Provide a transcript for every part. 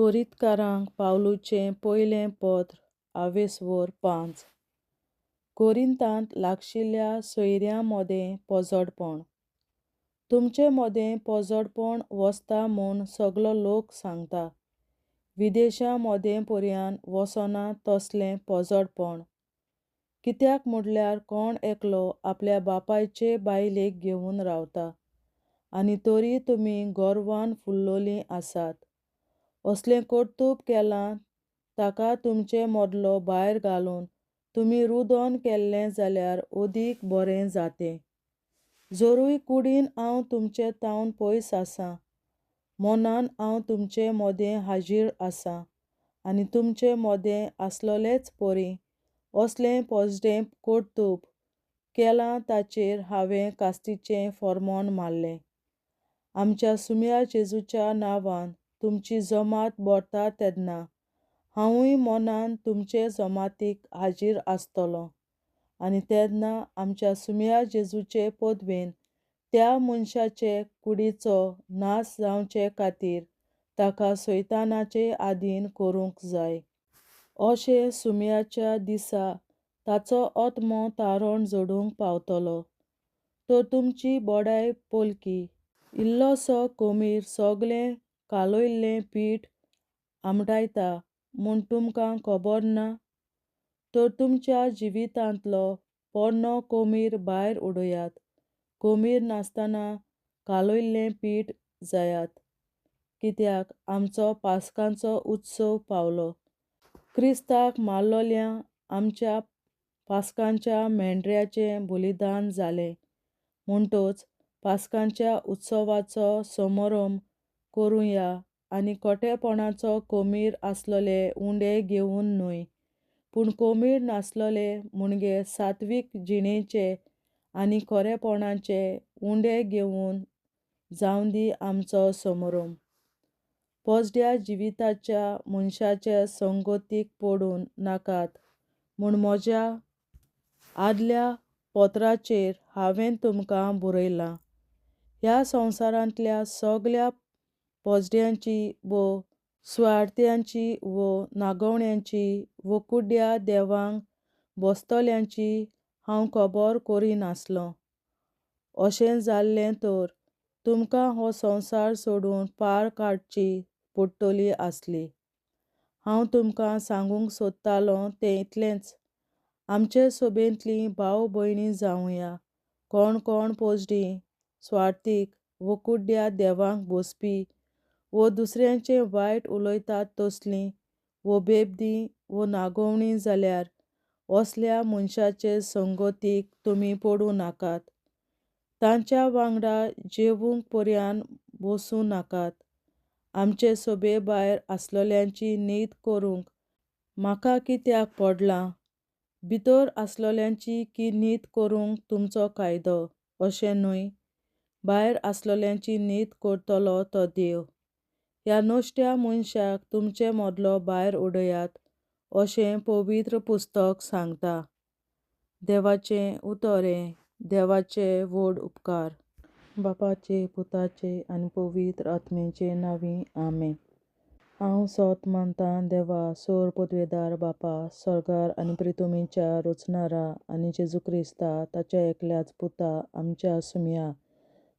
कोरिंतकारांक पावलुचें पयलें पत्र आवेसवोर 5. कोरिंतांत लागशिल्ल्या सोयऱ्यां मोदें पोजडपण. तुमचे मोदें पोजडपण वसता म्हूण सगलो लोक सांगता. विदेशां मोदें पर्यान वसना तसलें पोजडपण. कित्याक म्हटल्यार कोण एकलो आपल्या बापायचे बायलेक घेवन रावता, आनी तरी तुमी गोरवान फुल्लोलीं आसात. असलें कर्तूब केलां ताका तुमचे मदलो भायर घालून तुमी रुदोन केल्लें जाल्यार ओदीक बरें जातें. जोरूय कुडीन हांव तुमचे तावन पयस आसां, मनान हांव तुमचे मोदें हाजीर आसां, आनी तुमचे मोदें आसलोलेंच परी असलें पोजडें कर्तूब केलां ताचेर हांवें कास्तीचें फर्मोण मारलें. आमच्या सुम्या जेजूच्या नांवान तुमची जमात भरता तेदना हांवूय मनान तुमचे जमातीक हाजीर आसतलों, आनी तेदना आमच्या सुम्या जेजूचे पदवेन त्या मनशाचे कुडीचो नास जावचे खातीर ताका सैतानाचे आधीन करूंक जाय. अशें सुम्याच्या दिसा ताचो आत्मो तारण जोडूंक पावतलो. तर तुमची बोडाय पलकी. इल्लोसो कोमीर सगलें कालोयल्लें पीठ आमटायता म्हूण तुमकां खबर ना? तर तुमच्या जिवितांतलो पोरणो कोमीर भायर उडयात. कोमीर नासतना कालोयल्लें पीठ जायात. कित्याक आमचो पास्कांचो उत्सव पावलो. क्रिस्ताक मारलोल्या आमच्या पास्कांच्या मेंढऱ्याचें बलिदान जालें. म्हणटच पास्कांच्या उत्सवाचो समारंभ करुया आनी खोटेपणाचो कोमीर आसलोले उंडे घेवन न्हय, पूण कोमीर नासलोले म्हणगे सात्वीक जिणेचे आनी खरेपणाचे उंडे घेवन जावंदी आमचो समारंभ. पोजड्या जिविताच्या मनशाचे संगतीक पडूं नाकात म्हूण म्हज्या आदल्या पत्राचेर हांवें तुमकां बरयलां. ह्या संवसारांतल्या सगल्या पोजड्यांची वो सुवार्थ्यांची वो नागवण्यांची वो कुड्ड्या देवांक बसतल्यांची हांव खबर करिनासलों. अशें जाल्लें तर तुमकां हो संवसार सोडून पार काडची पडटली आसली. हांव तुमकां सांगूंक सोदतालों तें इतलेंच. आमचे सोबेंतलीं भाव भयणी जावुंया, कोण कोण पोजडीं, स्वार्थीक वो कुड्ड्या देवांक बसपी वो दुसऱ्यांचें वायट उलयतात तसलीं वो बेबदीं वो नागवणीं जाल्यार असल्या मनशाचे संगतीक तुमी पडूं नाकात. तांच्या वांगडा जेवूंक पर्यान बसूं नाकात. आमचे सोबे भायर आसलोल्यांची नीत करूंक म्हाका कित्याक पडलां. भितर आसलोल्यांची की नीत करूंक तुमचो कायदो, अशें न्हय. भायर आसलोल्यांची नीत करतलो तो देव. ह्या नश्ट्या मनशाक तुमचे मदलो भायर उडयात, अशें पवित्र पुस्तक सांगता. देवाचें उतोरें. देवाचे व्हड उपकार. बापाचे, पुताचे आनी पवित्र आत्म्याचे नांवीं आमेन. हांव सोत मानतां देवा, सोर पदवेदार बापा, सर्गार आनी पृथ्वीच्या रचणारा आनी जेजू क्रिस्ता ताच्या एकल्याच पुता आमच्या सुम्या.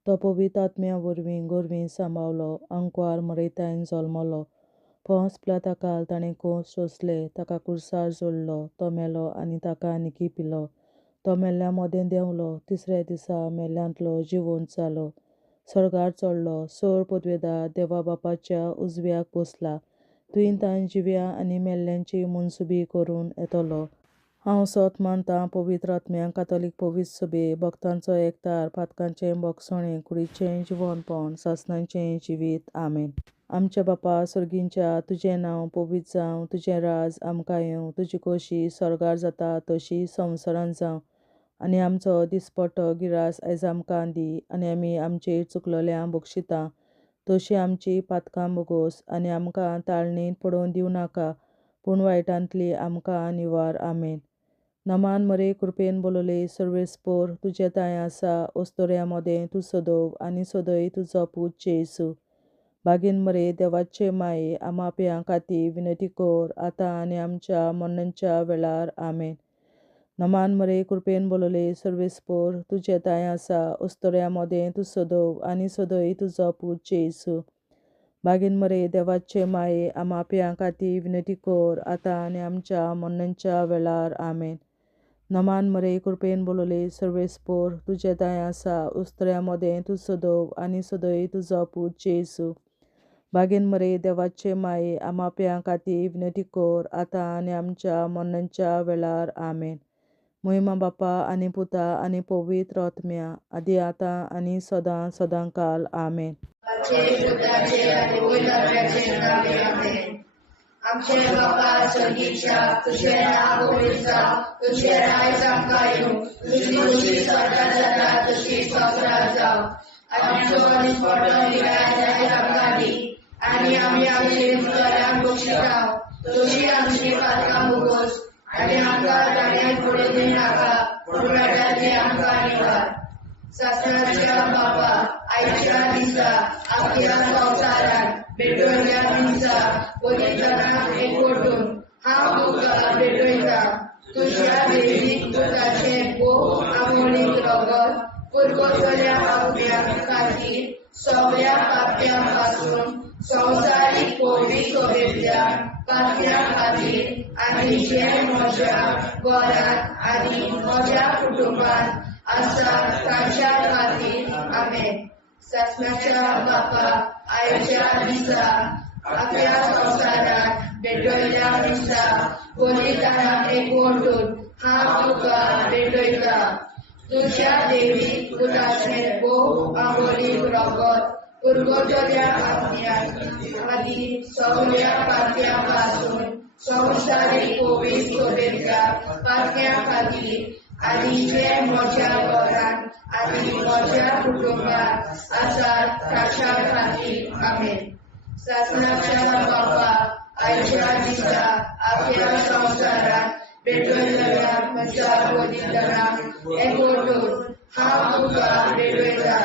तो पवित्र आत्म्या वरवीं गोरवीं सांबावलो, आंकवार मरयतायन जल्मलो. पोंस पिलाताकाल ताणें कोंस सोंसले, ताका क्रुसार जोडलो, तो मेलो आनी ताका निकी पिलो. तो मेल्ल्या मोदें देंवलो, तिसऱ्या दिसा मेल्ल्यांतलो जिवंत जालो, सर्गार चडलो, सोर पदवेदार देवा बापाच्या उजव्याक बसला, थंय तांण जिव्या आनी मेल्ल्यांची मनसुबी करून येतलो. हांव सोत मानतां पवित्र आत्म्यांक, कातोलीक पवित्र सभे, भक्तांचो एकठार, पातकांचें भोगसणें, कुडीचें जिवंतपण, सासणाचें जिवीत. आमेन. आमच्या बापा सर्गींच्या, तुजें नांव पवित्र जावं, तुजें राज आमकां येवं, तुजी खोशी सर्गार जाता तशी संवसारांत जावं. आनी आमचो दिसपट्टो गिरास आयज आमकां दी, आनी आमी आमचेर चुकलोल्यांक बक्षितां तशीं आमची पातकां बोगोस, आनी आमकां ताळणेंत पडोवन दिवं नाका, पूण वायटांतली आमकां निवार. आमेन. नमान मरे, कृपेन बोलोले, सर्वेस्पोर, तुजे ताय आसा, ओस्तोऱ्या मोदें तूं सोदोव आनी सोदय तुजो पूत जेसू. बागेन मरे देवाचे माये आमा पियां खाती विनंती कर आतां आनी आमच्या मरणाच्या वेळार आमेन. नमान मरे कृपेन बोलले सर्वेस्पर तुझे ताय आसा उस्तोऱ्या मोदें तूं सोदव आनी सोदय तुजो पूत जेसू. बागेन मरे देवाचे माये आमा पियां खाती विनंती कर आतां आनी आमच्या मरणाच्या वेळार आमेन. नमान मरे कृपेन बोलले सर्वेस्पर तुझे ताय आसा उस्तोऱ्या मोदें तूं सोदव आनी सोदय तुजो पूत जेसू. बागेन मरे देवाचे माये आमा पियां खाती विनंती कर आतां आनी आमच्या मरणाच्या वेळार आमेन. महिमा बापा आनी पुता आनी पवित्र आत्म्या आदी आतां आनी सदां सदांकाल आमेन. आमचे बापा स्वर्गीच्या तुझे नाव पवित्र जावं, तुझे राज्य आमकां येवं, तुजी खुशी स्वर्गांत जाता तशी स्वर्गांत जावं. आमचो दिसपट्टो निराय आमकां दी आनी आमी आमचे मुखारांक बक्षितांव, तुजी आमची पातकां भोगोस आनी आमकां ताणें पडूं दिनाका, पूण वायटांतली आमकां निवार. सासणाच्या बापा आयच्या दिसा आपल्या संवसारांत भेटवयल्या दिसा पवित्रांक एकवटून हांव तुका भेटयता. तुज्या देवीक पुताचे भोव आमोणीक रगत पुरगोसल्या आत्म्या खातीर सगळ्या पाप्यां पासून संवसारीक पवित्र सोबेतल्या पाप्यां खातीर आनी जे म्हज्या घरांत आनी म्हज्या कुटुंबांत आसा तांच्या खातीर आमेन. सासणाच्या बापा आयच्या दिसा आपल्या संवसारांत भेटयल्या दिसा पवित्रांक एकवटून हांव तुका भेटयता. तुज्या देवीक पुताचें भोव आमोणीक रगत पुरगोटल्या आत्म्या खातीर सगळ्या पाप्यां पासून संवसारीक पवित्र सोबेतल्या पाप्यां खातीर आनी जे म्हज्या घरांत आनी म्हज्या कुटुंबांत आसात तांच्या खातीर आमेन. सासणाच्या बापा आयच्या दिसा आपल्या संवसारांत भेटयल्या म्हज्या पवित्रांक एकवटून हांव तुका भेटयता.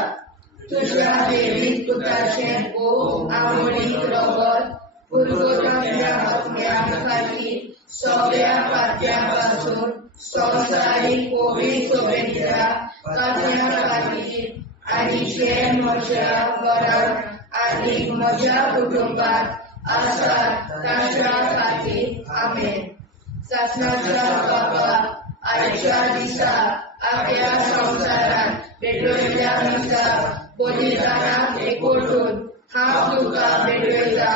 तुज्या देवीक पुताचें भोव आमोणीक रगत पुरगोटल्या आत्म्या खातीर सगळ्या पाप्यां पासून संवसारीक पवित्र सोबेतल्या पाप्यां खातीर आनी जे म्हज्या घरांत आनी म्हज्या कुटुंबांत आसात तांच्या खातीर आमेन. सासणाच्या बापा आयच्या दिसा आपल्या संवसारांत भेटयल्या दिसा पवित्रांक एकवटून हांव तुका भेटयता.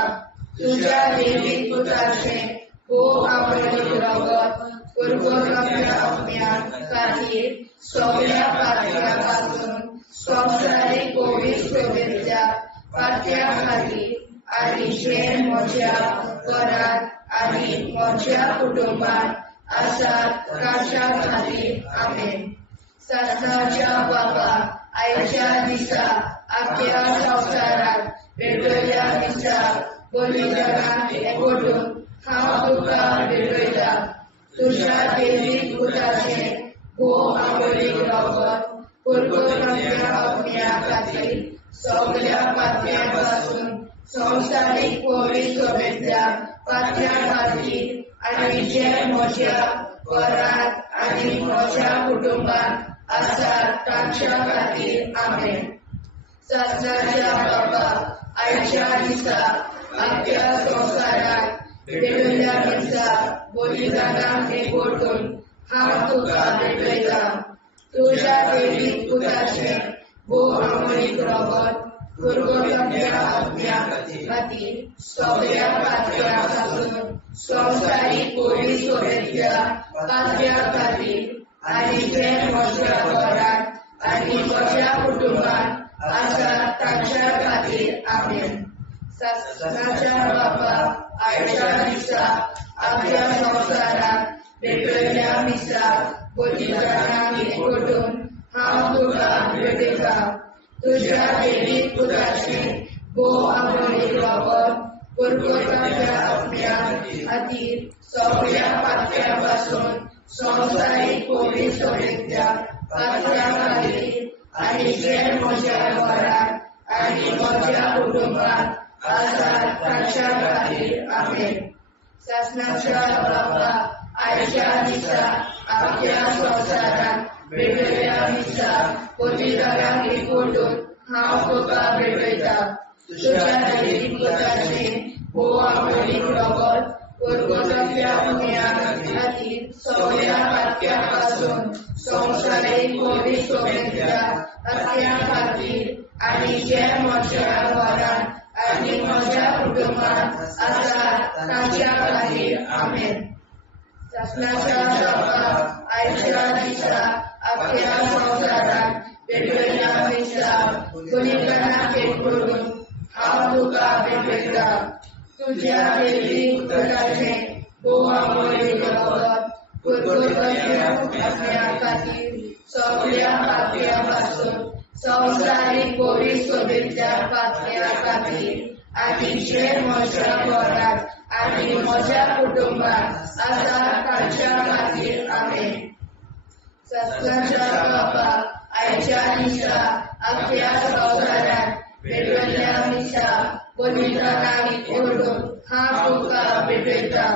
तुज्या देवीक पुताचें भोव आमोणीक रगत पुरगोटल्या आत्म्या खातीर सगळ्या पाप्यां पासून संवसारीक पवित्र सोबेतल्या पाप्यां खातीर आनी जे म्हज्या घरांत आनी म्हज्या कुटुंबांत आसात तांच्या खातीर आमेन. सासणाच्या बापा आयच्या दिसा आपल्या संवसारांत भेटयल्या दिसा पवित्रांक एकवटून हांव तुका भेटयता. तुज्या देवीक पुताचें भोव आमोणीक रगत पुरगोटल्या आत्म्या खातीर सगळ्या पाप्यां पासून संवसारीक पवित्र सोबेतल्या पाप्यां खातीर आनी जे म्हज्या घरांत आनी म्हज्या कुटुंबांत आसात तांच्या खातीर आमेन. सासणाच्या बापा आयच्या दिसा आपल्या संवसारांत भेटयल्या दिसा पवित्रांक एकवटून हांव तुका भेटयता. तुज्या देवीक पुताचें भोव आमोणीक रगत पुरगोटल्या आत्म्या खातीर सगळ्या पाप्यां पासून संवसारीक पवित्र सोबेतल्या पाप्यां खातीर आनी जे म्हज्या घरांत आनी म्हज्या कुटुंबांत आसात तांच्या खातीर आमेन. सासणाच्या बापा आयच्या दिसा आपल्या संवसारांत भेटयल्या दिसा पवित्रांक एकवटून हांव तुका भेटयता. तुज्या देवीक पुताचें भोव आमोणीक रगत पुरगोटल्या आत्म्या खातीर सगळ्या पाप्यां पासून संवसारीक पवित्र सोबेतल्या पाप्यां खातीर आनी जे म्हज्या घरांत आनी म्हज्या कुटुंबांत आसात तांच्या खातीर आमेन. शासनाच्या बाबा आयच्या दिसा आपल्या संवसारांत भेटयल्या दिसा पवित्रांक एकवटून हांव तुका भेटयता. तुज्या दैवीक पुताचें आमोलीक रगत परगोतल्या पुण्या खातीर सगळ्या पातक्यां पासून संवसारीक पवित्र सभेंतल्या पातक्यां खातीर आनी जे म्हज्या घरांत आनी म्हज्या कुटुंबांत आसात तांच्या खातीर आमेन. शासनाच्या बाबा आयच्या दिसा आपल्या संवसारांत भेटयल्या दिसा पवित्रांक एकवटून हांव तुका भेटयता. तुज्या दैवीक पुताचें अमोलीक रगत परगोतल्या पुण्या खातीर सगळ्या पातक्यां पासून संवसारीक पवित्र सभेंतल्या पातक्यां खातीर आनी जे म्हज्या घरांत आनी म्हज्या कुटुंबांत आसात तांच्या खातीर आमेन. शासनाच्या बाबा आयच्या दिसा आपल्या संवसारांत भेटयल्या दिसा पवित्रांक एकवटून हांव तुका भेटयता.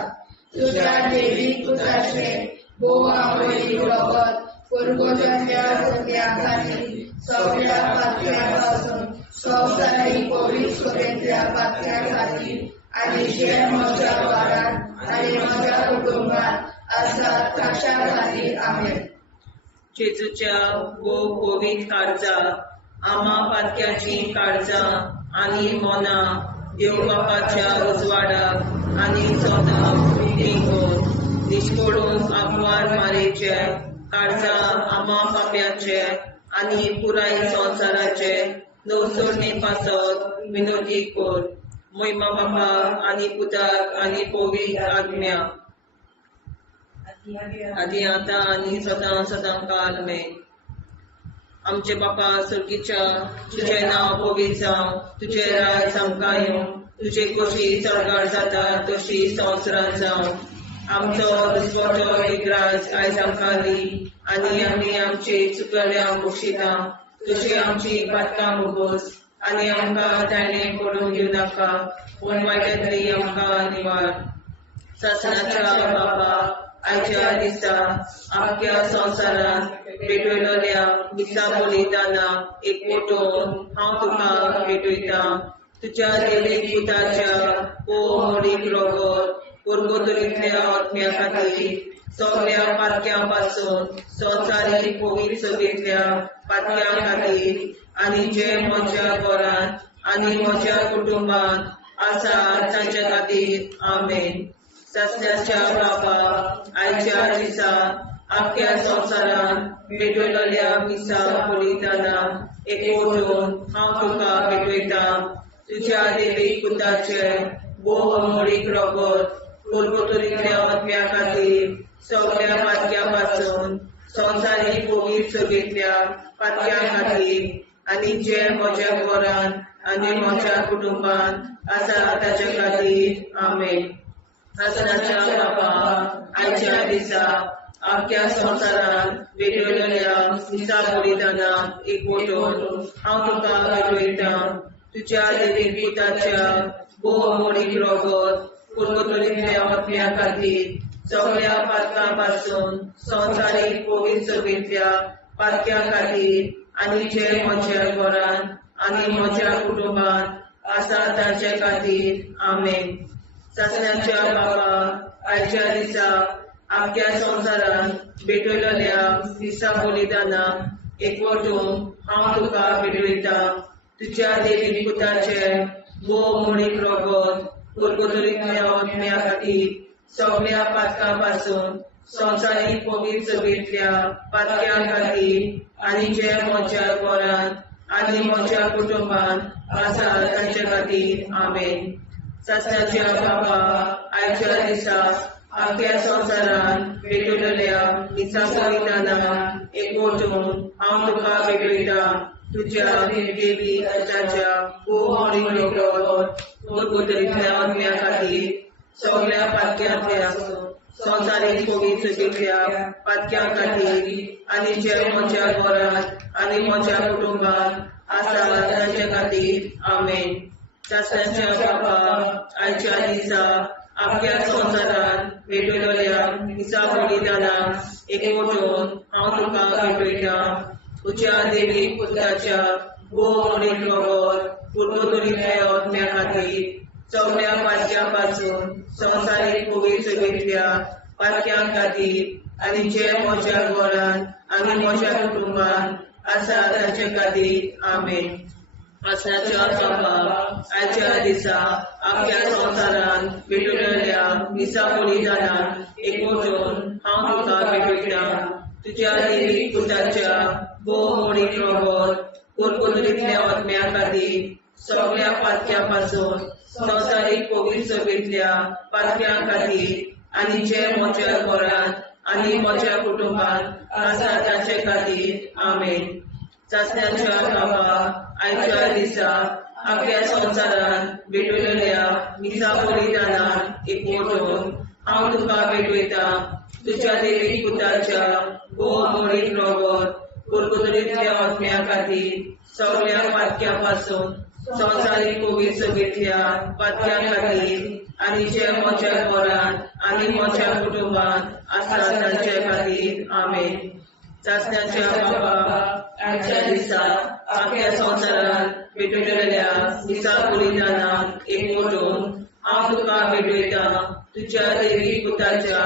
तुज्या दैवीक पुताचें अमोलीक रगत परगोतल्या पुण्या खातीर सगळ्या पातक्यां पासून संवसारीक पवित्र सभेंतल्या पातक्यां खातीर आनी जे म्हज्या घरांत आनी म्हज्या कुटुंबांत आसात तांच्या खातीर आमेन. जेजूच्या पवित्र काळजा आमा पातक्याची काळजां आनी मोना देव बापाच्या उजवाडाक आनी सदांच उक्ती निश्कोडून आग्वार मारेचे काळजा आमा पाप्याचे आनी पुराय संवसाराचे नवसोडणे पासत विनोदी कोर. महिमा बापा आनी पुताक आनी पवित्र आत्म्या आदी आतां आनी सदां सदां काल आमेन. आमचे बापा सुर्गीच्या तुझे नांव पवित्र जावं, तुझे राज आमकां येवं, तुझे कशी सरकार जाता तशी संवसारांत जावं. आमचो दिसवटो एक राज आयज आमकां दी आनी आमी आमचे चुकल्यांक बक्षिता. तुजी आमची पातकां मुगोस आनी आमकां ताणें पडून दिवं नाका पूण वायटांतली आमकां निवार. शासनाच्या बाबा आयच्या दिसा आख्या संवसारांत भेटयल्या दिसा बलिदानां एकवटून हांव तुका भेटयता. तुज्या दैवीक पुताच्या अमोलीक रगत परगोतल्या आत्म्या खातीर सगळ्या पातक्यां पासून संवसारीक पवित्र सभेंतल्या पातक्यां खातीर आनी जे म्हज्या घरांत आनी म्हज्या कुटुंबांत आसात तांच्या खातीर आमेन. शासनाच्या बाबा आयच्या दिसा आख्या संवसारांत भेटयल्या दिसा बलिदानां एकवटून हांव तुका भेटयता. तुज्या दैवीक पुताचें अमोलीक रगत परगोतल्या आत्म्या खातीर सगळ्या पातक्यां पासून संवसारीक पवित्र सभेंतल्या पातक्यां खातीर आनी जे म्हज्या घरांत आनी म्हज्या कुटुंबांत आसात तांच्या खातीर आमेन. शासनाच्या बाबा आयच्या दिसा आख्या संवसारांत भेटयल्या दिसा बलिदानां एकवटून हांव तुका भेटयता. तुज्या दैवीक पुताच्या अमोलीक रगत परगोतल्या आत्म्या खातीर सगळ्या पातकां पासून संवसारीक पवित्र सभेंतल्या पातक्यां खातीर आनी जे म्हज्या घरांत आनी म्हज्या कुटुंबांत आसात तांच्या खातीर आमेन. शासनाच्या बाबा आयच्या दिसा आख्या संवसारांत भेटयल्या दिसा बलिदानां एकवटून हांव तुका भेटयता. तुज्या दैवीक पुताचें अमोलीक रगत परगोतल्या आत्म्या खातीर सगळ्या पातकां पासून संवसारीक पवित्र सभेंतल्या पातक्यां खातीर आनी जे म्हज्या घरांत आनी म्हज्या कुटुंबांत आसात तांच्या खातीर आमेन. शासनाच्या बाबा आयच्या दिसा आख्या संवसारांत भेटयल्या दिसा बलिदानां एकवटून हांव तुका भेटयता. तुज्या दैवीक पुताच्या अमोलीक रगत परगोतल्या आत्म्या खातीर सगळ्या पातक्यांतल्या संवसारीक पवित्र सभेंतल्या पातक्यां खातीर आनी जे म्हज्या घरांत आनी म्हज्या कुटुंबांत आसात तांच्या खातीर आमेन. शासनाच्या बाबा आयच्या दिसा आपल्या संसारात भेटलेल्या मिसा बलिदानाक एकवटून हांव तुका भेटयता तुज्या देवी पुत्राच्या भोवमणीक रगत पुर्वतुरींतल्या आत्म्या खातीर सगळ्या पातक्यां पासून संवसारीक पवित्रतेंतल्या पातक्यां खातीर आनी जे म्हज्या घरांत आनी म्हज्या कुटुंबान आसा ताचे खातीर आमेन. शासनाच्या बाबा आयच्या दिसा आपल्या संसारान भेटलेल्या मिसा बलिदानाक एकवटून हांव तुका भेटयता तुज्या देवी पुत्राच्या भोवमणीक रगत पुर्वतुरींतल्या आत्म्या खातीर सगळ्या पातक्यां पासून संवसारीक पवित्रतेंतल्या पातक्यां खातीर आनी जे म्हज्या घरांत आनी म्हज्या कुटुंबान आसा ताचे खातीर आमेन. शासनाच्या बाबा आयच्या दिसा आपल्या संसारान भेटलेल्या मिसा बलिदानाक एकवटून हांव तुका भेटयता तुज्या देवी पुत्राच्या भोवमणीक रगत पुर्वतुरींतल्या आत्म्या खातीर सगळ्या पातक्यां पासून संवसारीक पवित्रतेंतल्या पातक्यां खातीर आनी जे म्हज्या घरांत आनी म्हज्या कुटुंबान आसा ताचे खातीर आमेन. शासनाच्या बाबा आयच्या दिसा आपल्या संसारान भेटलेल्या मिसा बलिदानाक एकवटून हांव तुका भेटयता तुज्या देवी पुत्राच्या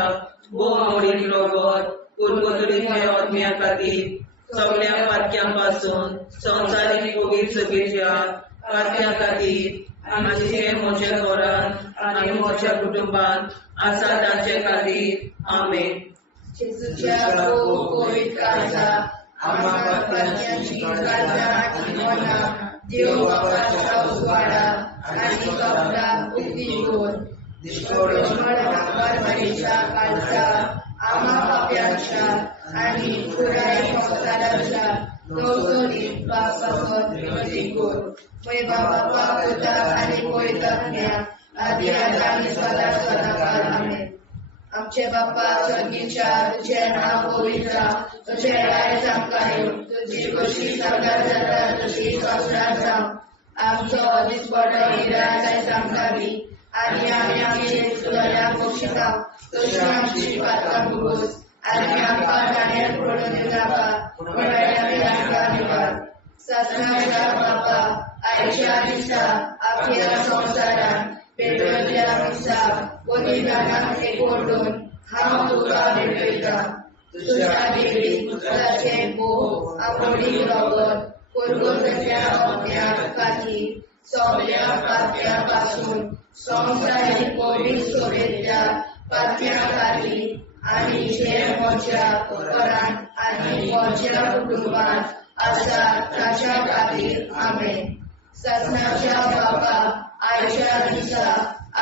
भोवमणीक रगत पुर्वतुरींतल्या आत्म्या खातीर सगळ्या पातक्यां पासून संवसारीक पवित्रतेंतल्या पातक्यां खातीर आनी जे म्हज्या घरांत आनी म्हज्या कुटुंबान आसा ताचे खातीर आमेन. जेजूच्या पवित्र काळजा आम्हा पातक्यांची काळजा आनी मना देव बापाच्या उजवाडा आनी कपडाक उक्ती दोर परमेच्या काळजा आम्हा पाप्यांच्या आनी पुराय संसाराच्या नवसोनीत पापावर विनंती कर. पै बाबा पुता आनी पवित्रात्म्या आदी आनी सदा सदाकाळ आमेन. आमचे बाप्पा स्वर्गीच्या तुझे नाव पवित्र तुझे राय जावं तुझी कशी सगळ्यात जाता तशी संसारात जावं आमचो दिसपडो हिराय सांगताली आनी आमी आमची सुदाऱ्या पोशिता तशी आमची पात्रां भोगोस आनी आमकां गाण्यार पडून दिनाका पण आमी आमकां निवाड. शासनाच्या बाप्पा आयच्या दिसा आपल्या संसारान भेटलेल्या मिसा बलिदानाक एकवटून हांव तुका भेटयता तुज्या देवी पुत्राचे भोव आवडीक रगत पुर्वतुरींतल्या आत्म्या खातीर सगळ्या पातक्यां पासून संवसारीक पवित्रतेंतल्या पातक्यां खातीर आनी जे म्हज्या घरांत आनी म्हज्या कुटुंबान आसा ताच्या खातीर आमेन. शासनाच्या बाबा आयच्या दिसा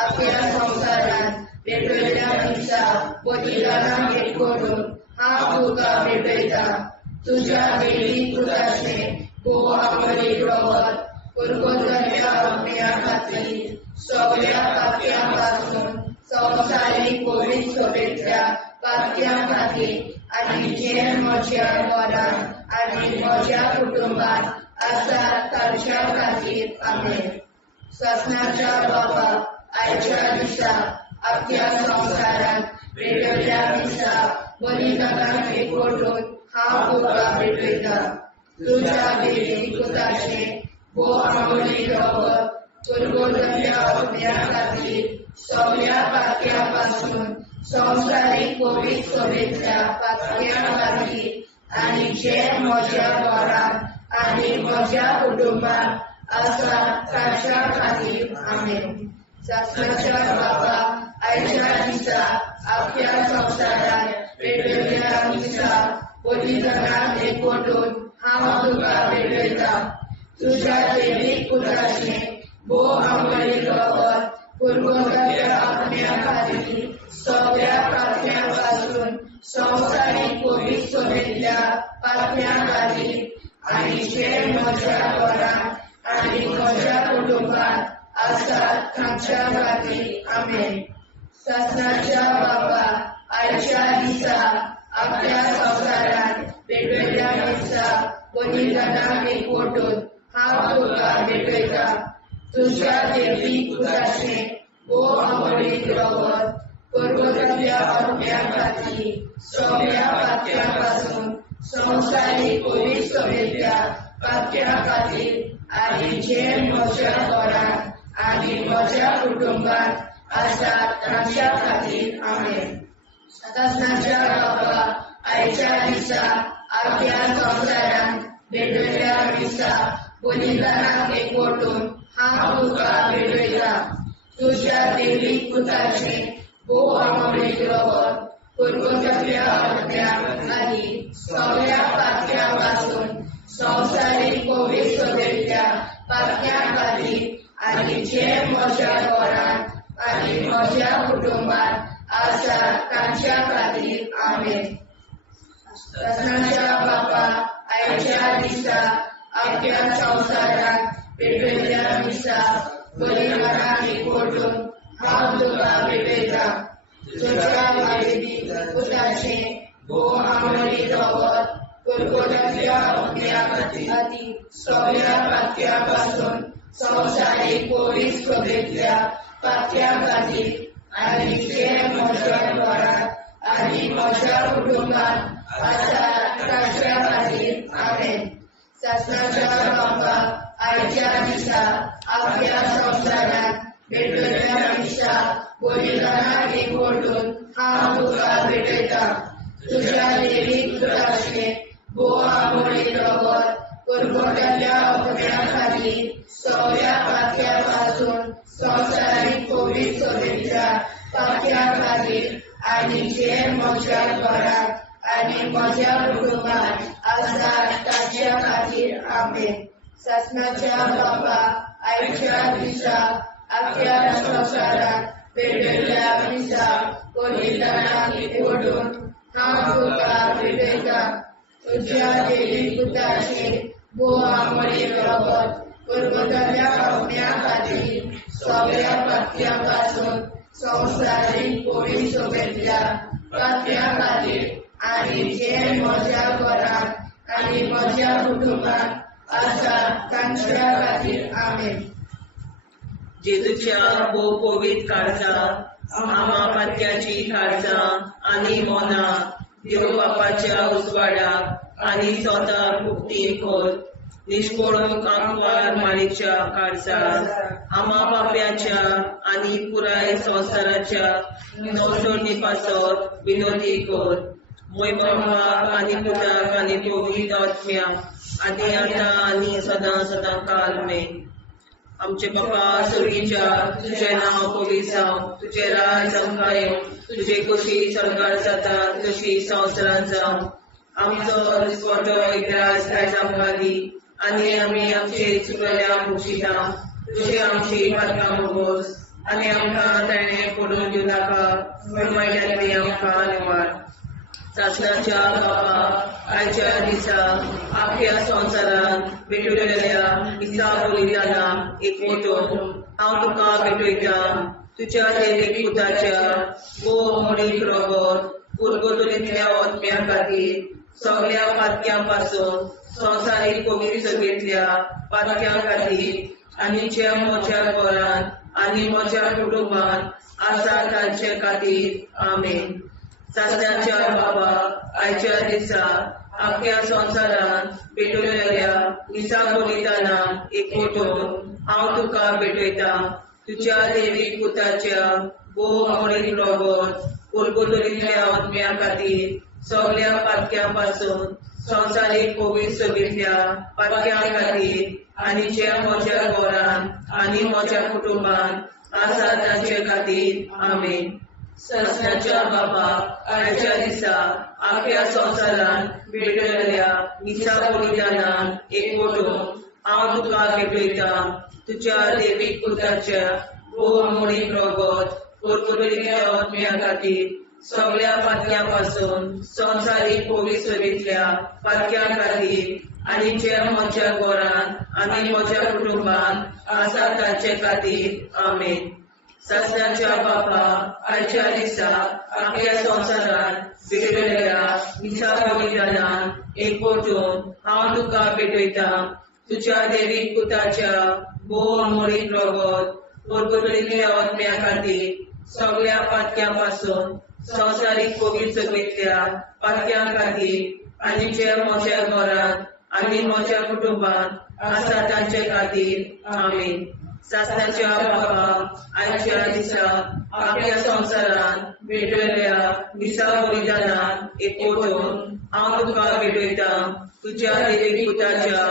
आपल्या संसारान भेटलेल्या मिसा बलिदानाक एकवटून हांव तुका भेटयता तुज्या देवी पुत्राचे भोव आवडीक रगत पुर्वतुरींतल्या आत्म्या खातीर सगळ्या पातक्यां पासून संवसारीक पवित्रतेंतल्या पातक्यां खातीर आनी जे म्हज्या घरांत आनी म्हज्या कुटुंबान आसा ताच्या खातीर आमेन. शासनाच्या बाबा आयच्या दिसा आपल्या संसारान भेटलेल्या मिसा बलिदानाक एकवटून हांव तुका भेटयता तुज्या देवी पुत्राचे भोव आवडीक रगत पुर्वतुरींतल्या आत्म्या खातीर सगळ्या पातक्यां पासून संवसारीक पवित्रतेंतल्या पातक्यां खातीर आनी जे म्हज्या घरांत आनी म्हज्या कुटुंबान आसा ताच्या खातीर आमेन. शासनाच्या बाबा आयच्या दिसा आपल्या संसारान भेटलेल्या मिसा बलिदानाक एकवटून हांव तुका भेटयता तुज्या देवी पुत्राचे भोव आवडीक रगत पुर्वतुरींतल्या आत्म्या खातीर सगळ्या पातक्यां पासून संवसारीक पवित्रतेंतल्या पातक्यां खातीर आनी जे म्हज्या घरांत आनी म्हज्या कुटुंबान आसा ताच्या खातीर आमेन. शासनाच्या बाबा आयच्या दिसा आपल्या संसारान भेटलेल्या मिसा बलिदानाक एकवटून हांव तुका भेटयता तुझ्या देवी पुताचे ओ अमोलिक रगत कर्कतल्या आत्म्या खातीर सगळ्या पातक्यांपासून संवसारीक पवित्र सभेच्या पातक्या खातीर आनी जे म्हज्या घरांत आनी म्हज्या कुटुंबात आसात तांच्या खातीर आमेन. सतनाच्या बाबा आयच्या दिसा आख्या संवसारांत भेटयल्या दिसा बलिदानाक एकवटून हांव तुका भेटयता. तुझ्या देवीक पुताचे ओ अमोलिक रगत कर्कतल्या आत्म्या आनी सगळ्या पातक्यांपासून संवसारीक पवित्र सभेच्या पातक्या खातीर आनी जे म्हज्या घरांत आनी म्हज्या कुटुंबात आसा तांच्या खातीर आमेन. सतनाच्या बापा आयच्या दिसा आख्या संवसारांत भेटयल्या दिसा बलिदानाक एकवटून हांव तुका भेटयता. तुझ्या देवीक पुताचे ओ अमोलिक रगत कर्कतल्या आत्म्या खातीर सगळ्या पातक्यांपासून संवसारीक पवित्र सभेच्या पातक्या खातीर आनी जे म्हज्या घरांत आनी म्हज्या कुटुंबात आसा तांच्या खातीर आमेन. सतनाच्या बापा आयच्या दिसा आख्या संवसारांत भेटयल्या दिसा बलिदानाक एकवटून हांव तुका भेटयता. तुझ्या देवीक पुताचे ओ अमोलिक रगत कर्कतल्या आत्म्या खातीर सगळ्या पातक्यांपासून संवसारीक पवित्र सभेच्या पातक्या खातीर आनी जे म्हज्या घरांत आनी म्हज्या कुटुंबात आसा तांच्या खातीर आमेन. सतनाच्या बापा आयच्या दिसा आख्या संवसारांत भेटयल्या दिसा बलिदानाक एकवटून हांव तुका भेटयता. तुझ्या देवीक पुताचे ओ अमोलिक रगत कर्कतल्या आत्म्या खातीर सगळ्या पातक्यांपासून संवसारीक पवित्र सभेच्या पातक्या खातीर आनी जे म्हज्या घरांत आनी म्हज्या कुटुंबात आसा तांच्या खातीर आमेन. जेजूच्या भोव पवित्र काळजा आमा पातक्याची काळजां आनी मोना देव बापाच्या उजवाडाक आनी स्वता मुक्ती खोल निष्पळूक आंकवार माळेच्या काळजार आमा बाप्याच्या आनी पुराय संवसाराच्या संशोधनी पासत विनोदी कोर मोय बापाक आनी पुताक आनी पवित्र आत्म्या आदी आतां आनी सदां सदां काल मेन. आमचे बापा सर्गीच्या तुझे नांव पवित्र जावं, तुझे राज आमकां येवं, तुझे कशी सरकार जाता तशी संवसारांत जावं. आमचो दिसवटो एकदांच आयज आमकां दी आनी आमी आमचे चुकल्यांक बक्षिता. तुझे आमची पातकां भोगोस आनी आमकां ताणें पडून दिवं नाका, वायटांतली आमकां निवाड. सतनाच्या बापा आयच्या दिसा आख्या संवसारांत भेटयल्या दिसा बलिदानाक एकवटून हांव तुका भेटयता. तुझ्या देवीक पुताच्या ओ अमोलिक रगत कर्कतल्या आत्म्या खातीर सगळ्या पातक्यांपासून संवसारीक पवित्र सभेंतल्या पातक्या खातीर आनी जे म्हज्या घरांत आनी म्हज्या कुटुंबात आसा तांचे खातीर आमेन. सतनाच्या बापा आयच्या दिसा आख्या संवसारांत भेटयल्या दिसा बलिदानाक एकवटून हांव तुका भेटयता. तुझ्या देवीक पुताच्या ओ अमोलिक रगत कर्कतल्या आत्म्या खातीर सगळ्या पातक्यांपासून संवसारीक पवित्र सभेंतल्या पातक्या खातीर आनी जे म्हज्या घरांत आनी म्हज्या कुटुंबात आसा तांचे खातीर आमेन. सतनाच्या बापा आयच्या दिसा आख्या संवसारांत भेटयल्या दिसा बलिदानाक एकवटून हांव तुका भेटयता. तुझ्या देवीक पुताच्या ओ अमोलिक रगत कर्कतल्या आत्म्या खातीर सगळ्या पातक्यांपासून संवसारीक पवित्र सभेंतल्या पातक्या खातीर आनी जे म्हज्या घरांत आनी म्हज्या कुटुंबात आसा तांचे खातीर आमेन. सतनाच्या बापा आयच्या दिसा आख्या संवसारांत भेटयल्या दिसा बलिदानाक एकवटून हांव तुका भेटयता. तुझ्या देवीक पुताच्या भोव अमोलीक रगत परगटलेल्या आत्म्या खातीर सगळ्या पातक्यां संवसारीक कोवीड सगळेंतल्या पातक्यां खातीर आनी जे म्हज्या घरांत आनी म्हज्या कुटुंबांत आसा तांचे खातीर आमीन. सासणाच्या बाबा आयच्या दिसा आपल्या संवसारान भेटयल्या दिसा बलिदानान एकवटून हांव तुका भेटयता तुझ्या देवीक पुताच्या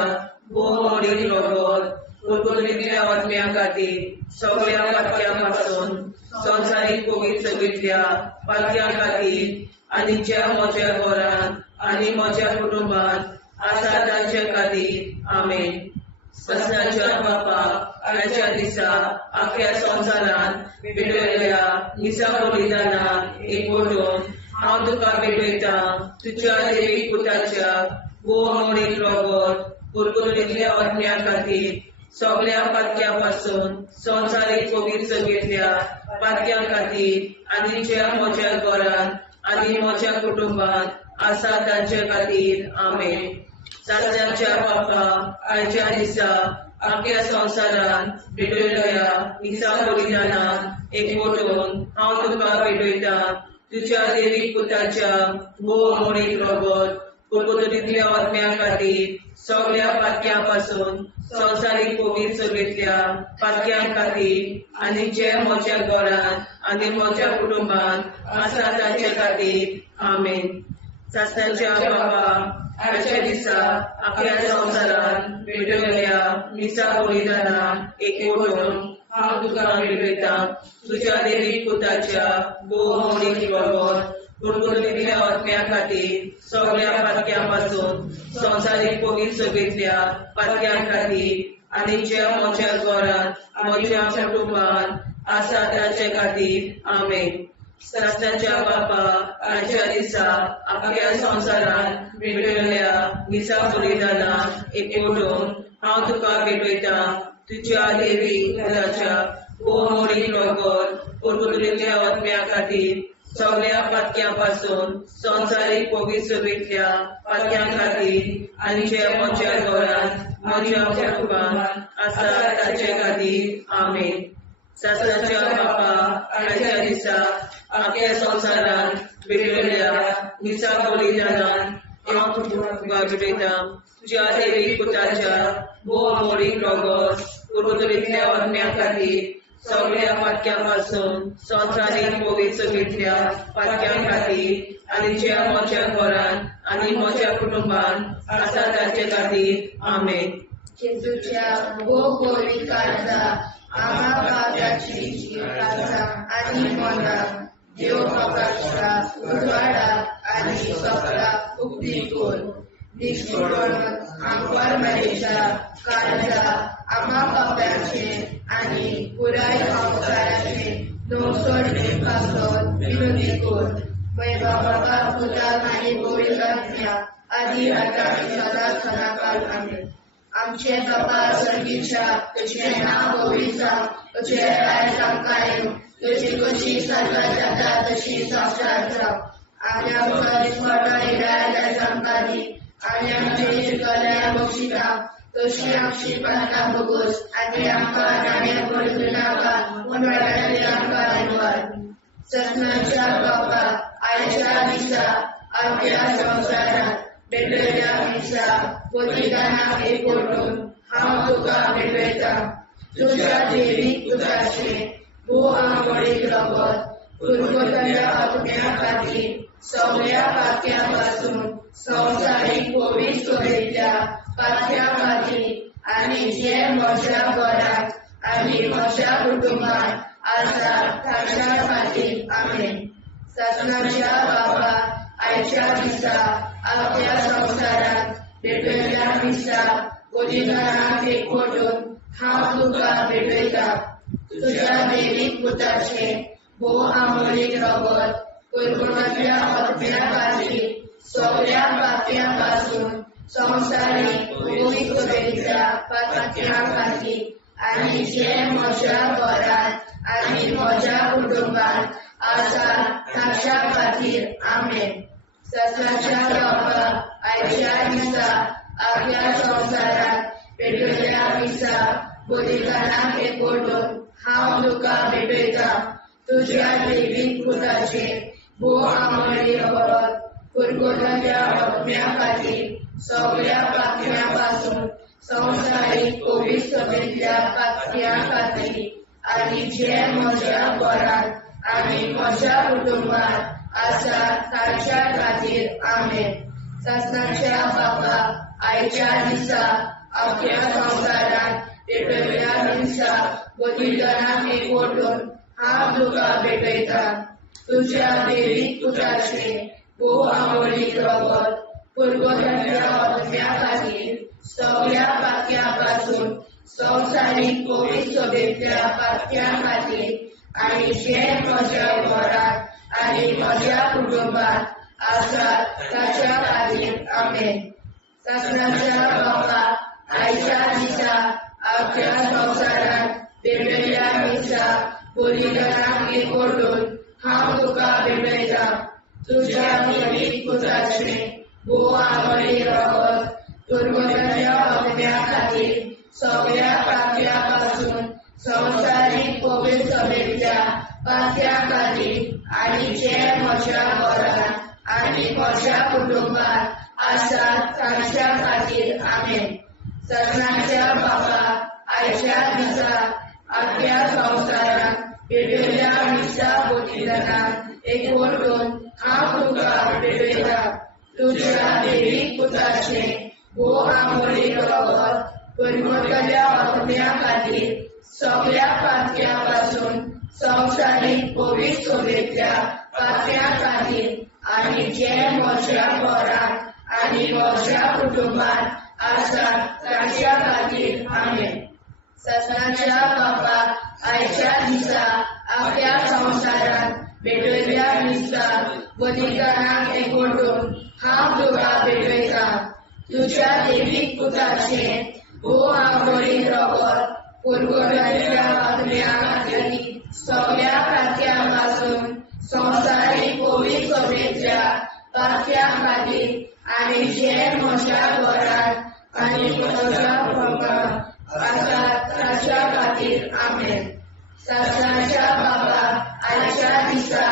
भोव अमोलीक रगत परगटलेल्या आत्म्या खातीर सगळ्या पातक्यां संवसारीक कोवीड सगळेंतल्या पातक्यां खातीर आनी ज्या म्हज्या घरांत आनी म्हज्या कुटुंबांत आसा तांचे खातीर आमीन. सासणाच्या बापा आयच्या दिसा आख्या संवसारान भेटयल्या दिसा बलिदानान एकवटून हांव तुका भेटयता तुझ्या देवीक पुताच्या भोव अमोलीक रगत परगटलेल्या आत्म्या खातीर सगळ्या पातक्यां संवसारीक कोवीड सगळेंतल्या पातक्यां खातीर आनी ज्या म्हज्या घरांत आनी म्हज्या कुटुंबांत आसा तांचे खातीर आमीन. सासणाच्या बापा आयच्या दिसा आख्या संवसारान भेटयल्या दिसा बलिदानान एकवटून हांव तुका भेटयता तुझ्या देवीक पुताच्या भोव अमोलीक रगत परगटलेल्या आत्म्या खातीर सगळ्या पातक्यां संवसारीक कोवीड सगळेंतल्या पातक्यां खातीर आनी जे म्हज्या घरांत आनी म्हज्या कुटुंबांत आसा तांचे खातीर आमीन. सासणाच्या बाबा आयच्या दिसा आख्या संवसारान भेटयल्या दिसा बलिदानान एकवटून हांव तुका भेटयता तुझ्या देवीक पुताच्या भोव अमोलीक रगत परगटलेल्या आत्म्या खातीर सगळ्या पातक्यां संवसारीक कोवीड सगळेंतल्या पातक्यां खातीर आनी ज्या म्हज्या घरांत म्हज्या कुटुंबांत आसा तांचे खातीर आमीन. सासणाच्या बापा आयच्या दिसा आख्या संवसारान भेटयल्या दिसा बलिदानान एकवटून हांव तुका भेटयता तुझ्या देवीक पुताच्या भोव अमोलीक रगत परगटलेल्या आत्म्या खातीर सगळ्या पातक्यां संवसारीक कोवीड सगळेंतल्या पातक्यां खातीर आनी जे म्हज्या घरांत म्हज्या कुटुंबांत आसा तांचे खातीर आमीन. सासणाच्या बापा आयच्या दिसा आख्या संवसारान भेटयल्या दिसा बलिदानान हांव तुका भेटयता तुझ्या देवीक पुताच्या भोव अमोलीक रगत परगटलेल्या आत्म्या खातीर सगळ्या पातक्यां संवसारीक कोवीड सगळेंतल्या पातक्यां खातीर आनी ज्या म्हज्या घरांत आनी म्हज्या कुटुंबांत आसा तांचे खातीर आमीन. जेजूच्या भोव कोवीड काळजा आम्हा पापाची काळजा आनी मना देव बापाच्या उजवाडा आनी सगळा उक्ती कोर निष्ठुरण आमकां मेळच्या काळजा आम्हा पापाचे आनी पुराय संवसाराचे नवसोडणे पासत विनोदी कोर वैभव बाबा पुताक आनी गोविंद आदी आतां आनी सदांच सदांकाळ आमीन. आमचे बाबा सर्गीच्या तुझे नाव गोविंदा तुझे राय आमकां तुझी कशी सर्वात जाता तशी संवसारांत राव आनी आमकां दिसपडटा राय आमकां दी आनी आमचे शिकल्या बक्षिता तशी आमची प्रार्थना भोगोस आनी आमकां नाण्या पडूं नाका पूण वाटायले आमकां धन्यवाद. ससनाच्या बापा आयच्या दिसा आमच्या संवसारांत भेटयल्या दिसा बलिदानाक एकवटून हांव तुका भेटयता तुझ्या देवीक पुताचे भोव अमोलीक रगत परगटलेल्या आत्म्या खातीर सगळ्या पातक्यां संवसारीक कोवीड सगळेंतल्या पातक्यां खातीर आनी जे म्हज्या घरांत आनी म्हज्या कुटुंबांत आसा तांच्या खातीर आमीन. ससनाच्या बापा आयच्या दिसा आख्या संवसारांत भेटयल्या दिसा बलिदानाक एकवटून हांव तुका भेटयता तुझ्या देवीक पुताचे भोव अमोलीक रगत परगटलेल्या आत्म्या खातीर सगळ्या पातक्यां संवसारीक कोवीड सगळेंतल्या पातक्यां खातीर आनी जे म्हज्या घरांत आनी म्हज्या कुटुंबांत आसा तांच्या खातीर आमीन. ससनाच्या बापा आयच्या दिसा आख्या संवसारांत पेटयल्या मिसा बलिदानाक एकवटून हांव तुका भेटयता तुज्या दैवीक पुताचे भोव आंबोळी रगत कुरकुरत्या आत्म्या खातीर सगळ्या पातळ्यां पासून संवसारीक कोवीड सभेंतल्या पातळ्यां खातीर आनी जे म्हज्या घरांत आनी म्हज्या कुटुंबांत आसा तांच्या खातीर आमेन. सासणाच्या बापा आयच्या दिसा अख्ख्या संवसारांत पेटयल्या दिसा बलिदानाक एकवटून हांव तुका भेटयता तुज्या दैवीक पुताचे भोव आंबोळीक रगत कुरकुरत्या आत्म्या खातीर सगळ्या पातळ्यां पासून संवसारीक कोवीड सभेंतल्या पातळ्यां खातीर आनी जे म्हज्या घरांत आनी म्हज्या कुटुंबांत आसात ताच्या खातीर आमेन. सासणाच्या बापा आयच्या दिसा अख्ख्या संवसारांत पेटयल्या मिसा बलिदानाक एकवटून हांव तुका भेटयता तुज्या दैवीक पुताचे भोव आंबोळी रगत कुरकुरत्या आत्म्या खातीर सगळ्या पातळ्यां पासून संवसारीक कोवीड सभेंतल्या पातळ्यां खातीर आनी जे म्हज्या घरांत आनी म्हज्या कुटुंबांत आसात तांच्या खातीर आमेन. सासणाच्या बापा आयच्या दिसा अख्ख्या संवसारांत पेटयल्या मिसा बलिदानाक एकवटून हांव तुका भेटयता तुज्या दैवीक पुताचे भोव आंबोळी रगत कुरकुरत्या आत्म्या खातीर सगळ्या पातळ्यां पासून संवसारीक कोवीड सभेंतल्या पातळ्यां खातीर आनी जे म्हज्या घरांत आनी म्हज्या कुटुंबांत आसात तांच्या खातीर आमेन. सासणाच्या बापा आयच्या दिसा अख्ख्या संवसारांत पेटयल्या मिसा बलिदानाक एकवटून हांव तुका भेटयता तुज्या दैवीक पुताचे भोव आंबोळी रगत कुरकुरत्या आत्म्या खातीर सगळ्या पातळ्यां पासून संवसारीक कोवीड सभेंतल्या पातळ्यां खातीर आनी जे म्हज्या घरांत आनी म्हज्या कुटुंबांत आसात ताच्या खातीर आमेन. सासणाच्या बापा आयच्या दिसा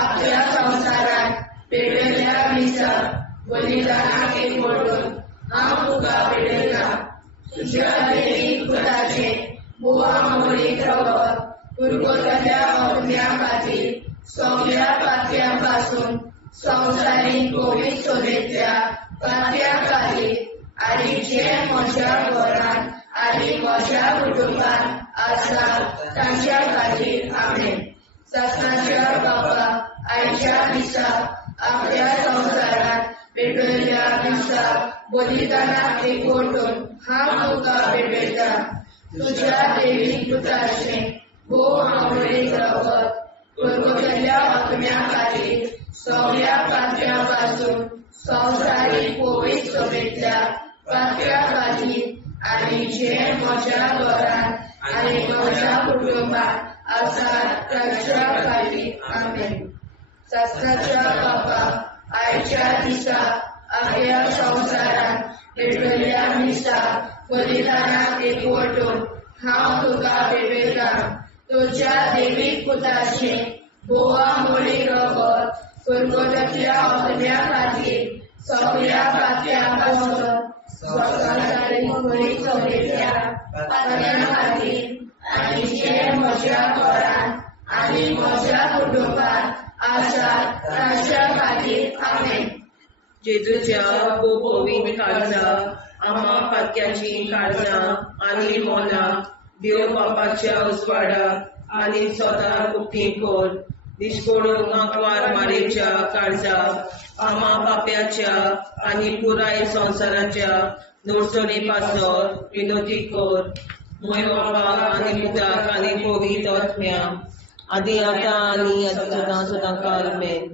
अख्ख्या संवसारांत पेटयल्या मिसा बलिदानाक एकवटून हांव तुका भेटयता तुज्या दैवीक पुताचे भोव आंबोळी रगत कुरकुरत्या आत्म्या खातीर सगळ्या पातळ्यां पासून संवसारीक कोवीड सभेंतल्या पातळ्यां खातीर आनी जे म्हज्या घरांत आनी म्हज्या कुटुंबांत आसात तांच्या खातीर आमेन. सासणाच्या बापा आयच्या दिसा अख्ख्या संवसारांत पेटयल्या मिसा बलिदानाक एकवटून हांव तुका भेटयता तुज्या दैवीक पुताचे भोव आंबोळी रगत कुरकुरत्या आत्म्या खातीर सगळ्या पातळ्यां पासून संवसारीक कोवीड सभेंतल्या पातळ्यां खातीर आनी जे म्हज्या घरांत आनी म्हज्या कुटुंबांत आसात तांच्या खातीर आमेन. सासणाच्या बापा आयच्या दिसा अख्ख्या संवसारांत पेटयल्या मिसा बलिदानाक एकवटून हांव तुका भेटयता तुज्या दैवीक पुताचे भोव आंबोळी रगत कुरकुरत्या आत्म्या खातीर सगळ्या पातळ्यां पासून संवसारीक कोवीड सभेंतल्या पातळ्यां खातीर आनी जे म्हज्या घरांत आनी म्हज्या कुटुंबांत आसात तांच्या खातीर आमेन. जेजूच्या कोवीड काळजा आम्हा पातक्याची काळजां आनी मोना देव बापाच्या उजवाडाक आनी सदां उक्ती कोर दिसपडून आंकवार मारेच्या काळजा आम्हा पाप्याच्या आनी पुराय संवसाराच्या नोडसणी पासर विनोदी कोर मोय बापा आनी पुताक आनी पवित्र आत्म्या आदी आतां आनी सदां सदां काल आमेन.